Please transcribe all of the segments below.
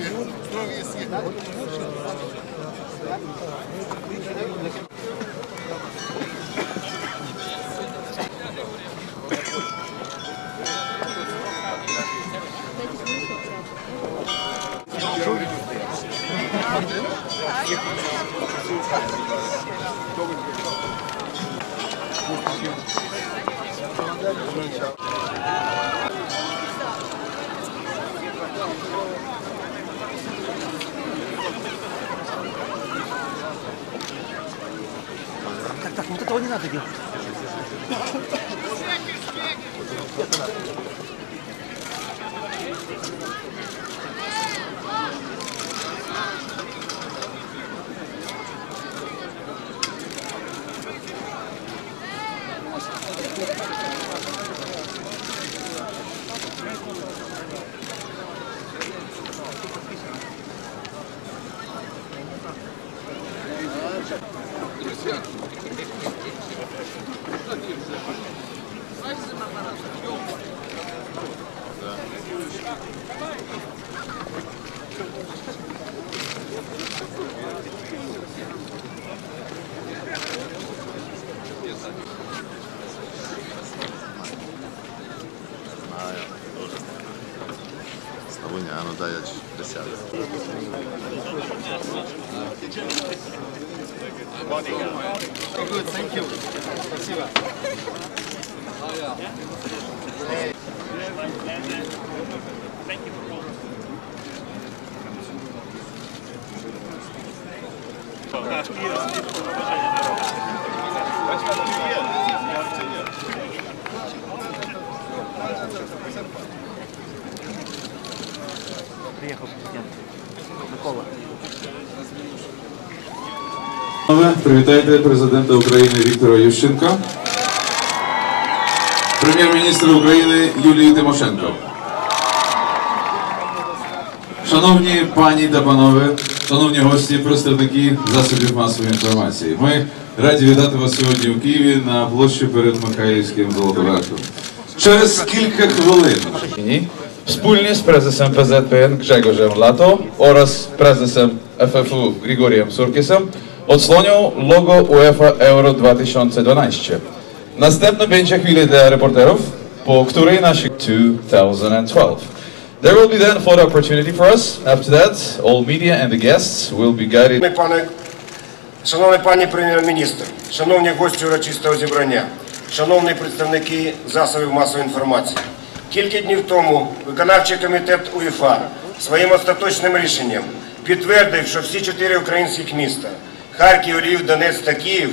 Так, так, вот этого не надо делать. Bunjano da ja é ću presjaviti. Good, thank you. Спасибо. Oh, yeah. Hey. Thank you for calling. Спасибо. Приехал президент. Микола. Привітайте президента України Віктора Ющенка, прем'єр-міністра України Юлії Тимошенко. Шановні пані та панове, шановні гості, представники засобів масової інформації. Ми раді вітати вас сьогодні в Києві на площі перед Михайлівським золотоверхом. Через кілька хвилин wspólnie z prezesem PZPN Grzegorzem Lato oraz prezesem FFU Grigoriem Surkisem odsłonią logo UEFA Euro 2012. Następno będzie chwilę dla reporterów, po której nasi 2012. There will be then a photo opportunity for us. After that, all media and the guests will be guided Шановний пане, шановний пані прем'єр-міністр, шановні гості урочистого зібрання, шановні представники засобів масової інформації. Кілька днів тому виконавчий комітет УЄФА своїм остаточним рішенням підтвердив, що всі чотири українських міста Харків, Львів, Донецьк та Київ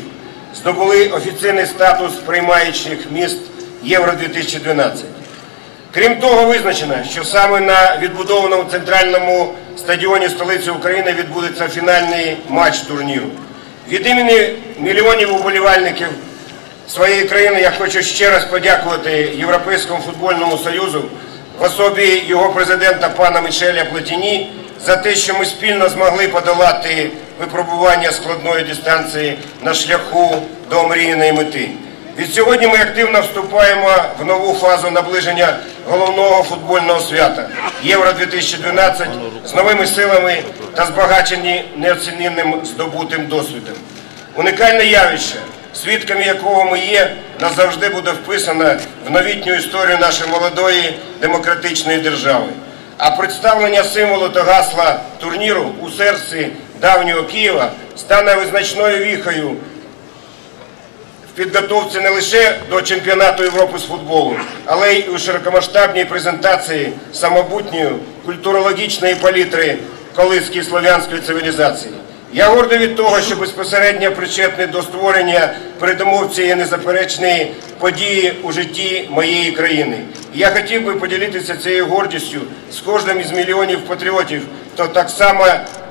здобули офіційний статус приймаючих міст Євро 2012. Крім того, визначено, що саме на відбудованому центральному стадіоні столиці України відбудеться фінальний матч турніру. Від імені мільйонів уболівальників своєї країни я хочу ще раз подякувати Європейському футбольному союзу в особі його президента пана Мішеля Плетіні за те, що ми спільно змогли подолати випробування складної дистанції на шляху до омріяної мети. Відсьогодні ми активно вступаємо в нову фазу наближення головного футбольного свята Євро 2012 з новими силами та збагачені неоціненним здобутим досвідом. Унікальне явище, свідками якого ми є, назавжди буде вписано в новітню історію нашої молодої демократичної держави. А представлення символу та гасла турніру у серці давнього Києва стане визначною віхою в підготовці не лише до чемпіонату Європи з футболу, але й у широкомасштабній презентації самобутньої культурологічної палітри колиської слов'янської цивілізації. Я гордий від того, що безпосередньо причетний до створення передумов цієї незаперечної події у житті моєї країни. Я хотів би поділитися цією гордістю з кожним із мільйонів патріотів, хто так само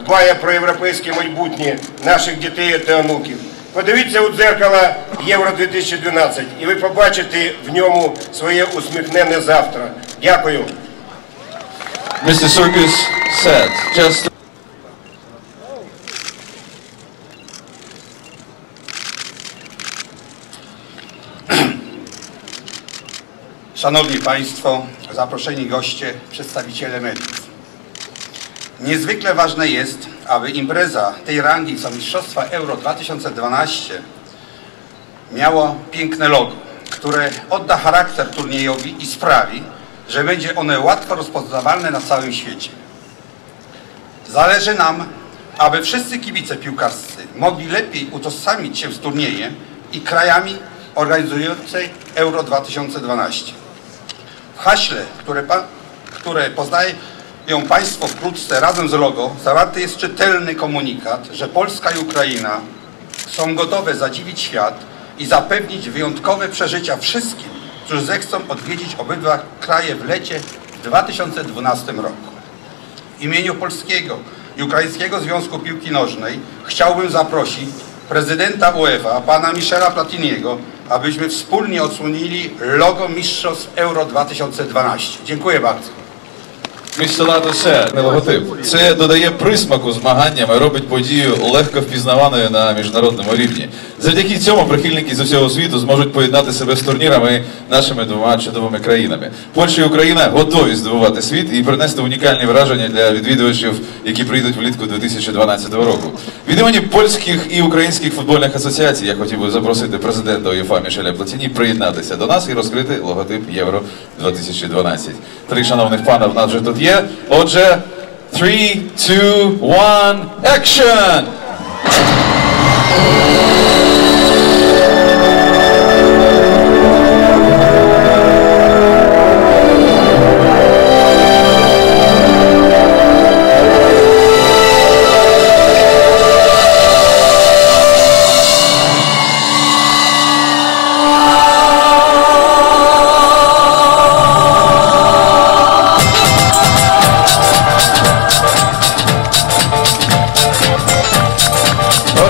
дбає про європейське майбутнє наших дітей та онуків. Подивіться у дзеркало Євро 2012 і ви побачите в ньому своє усміхнене завтра. Дякую. Mr. Circus said, just Szanowni Państwo, zaproszeni goście, przedstawiciele mediów. Niezwykle ważne jest, aby impreza tej rangi co Mistrzostwa Euro 2012 miała piękne logo, które odda charakter turniejowi i sprawi, że będzie one łatwo rozpoznawalne na całym świecie. Zależy nam, aby wszyscy kibice piłkarscy mogli lepiej utożsamić się z turniejem i krajami organizującej Euro 2012. W haśle, które, pa, które poznają Państwo wkrótce razem z logo, zawarty jest czytelny komunikat, że Polska i Ukraina są gotowe zadziwić świat i zapewnić wyjątkowe przeżycia wszystkim, którzy zechcą odwiedzić obydwa kraje w lecie w 2012 roku. W imieniu Polskiego i Ukraińskiego Związku Piłki Nożnej chciałbym zaprosić prezydenta UEFA, pana Michela Platiniego, abyśmy wspólnie odsłonili logo Mistrzostw Euro 2012. Dziękuję bardzo. Місцелато все, не логотип. Це додає присмаку змаганням і робить подію легко впізнаваною на міжнародному рівні. Завдяки цьому прихильники з усього світу зможуть поєднати себе з турнірами нашими двома чудовими країнами. Польща і Україна готові здивувати світ і принести унікальні враження для відвідувачів, які прийдуть влітку 2012 року. Від імені польських і українських футбольних асоціацій я хотів би запросити президента УЄФА Мішеля Платіні приєднатися до нас і розкрити логотип Євро 2012. Три шановних пана в нас вже тут є. Отже, 3, 2, 1, action!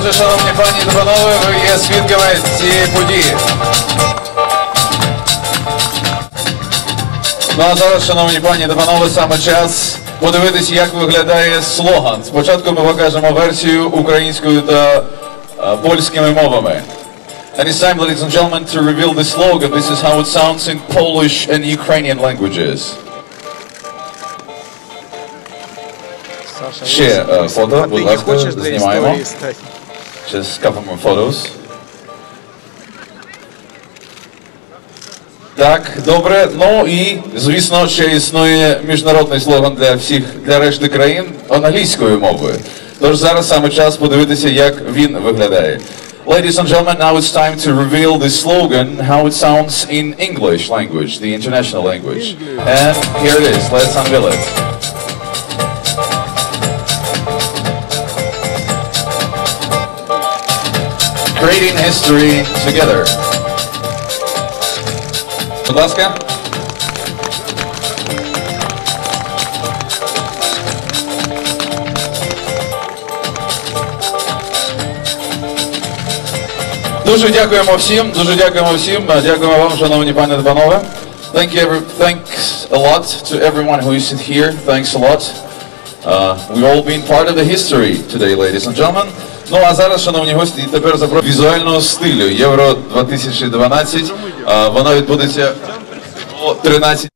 Отже, шановні пані та панове, ви є свідками цієї події. Ну а зараз, шановні пані та панове, саме час подивитися, як виглядає слоган. Спочатку ми покажемо версію українською та польськими мовами. And it's time, ladies and gentlemen, to reveal the slogan. This is how it sounds in Polish and Ukrainian languages. Ще е, фото, будь ласка, знімаємо. Just couple more photos. Так, добре. Ну і звісно, ще існує міжнародний слоган для всіх для решти країн англійською мовою. Тож зараз саме час подивитися, як він виглядає. Ladies and gentlemen, now it's time to reveal the slogan, how it sounds in English language, the international language. And here it is. Let's unveil it. Creating history together. Будь ласка. Дуже дякуємо всім, дуже дякуємо всім. Дякуємо вам, шановні пані та панове. Thank you, every, thanks a lot to everyone who is here. Thanks a lot. Uh, we've all been part of the history today, ladies and gentlemen. Ну а зараз, шановні гості, і тепер за візуального стилю Євро 2012. Uh, вона відбудеться о 13.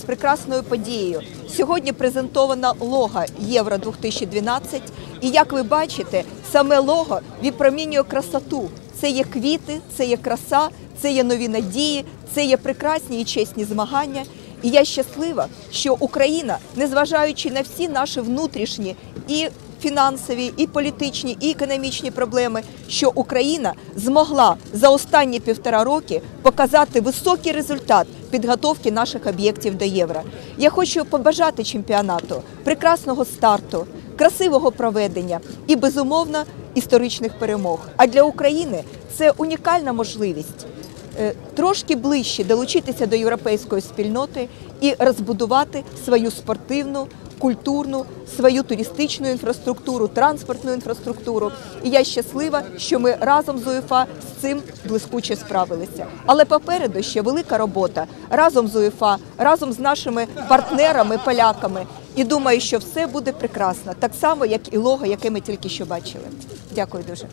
З прекрасною подією. Сьогодні презентована лого Євро 2012. І як ви бачите, саме лого відпромінює красоту. Це є квіти, це є краса, це є нові надії, це є прекрасні і чесні змагання. І я щаслива, що Україна, незважаючи на всі наші внутрішні і фінансові, і політичні, і економічні проблеми, що Україна змогла за останні півтора роки показати високий результат підготовки наших об'єктів до євро. Я хочу побажати чемпіонату прекрасного старту, красивого проведення і безумовно історичних перемог. А для України це унікальна можливість е, трошки ближче долучитися до європейської спільноти і розбудувати свою спортивну, культурну, свою туристичну інфраструктуру, транспортну інфраструктуру. І я щаслива, що ми разом з УЄФА з цим блискуче справилися. Але попереду ще велика робота разом з УЄФА, разом з нашими партнерами, поляками. І думаю, що все буде прекрасно, так само, як і лого, яке ми тільки що бачили. Дякую дуже.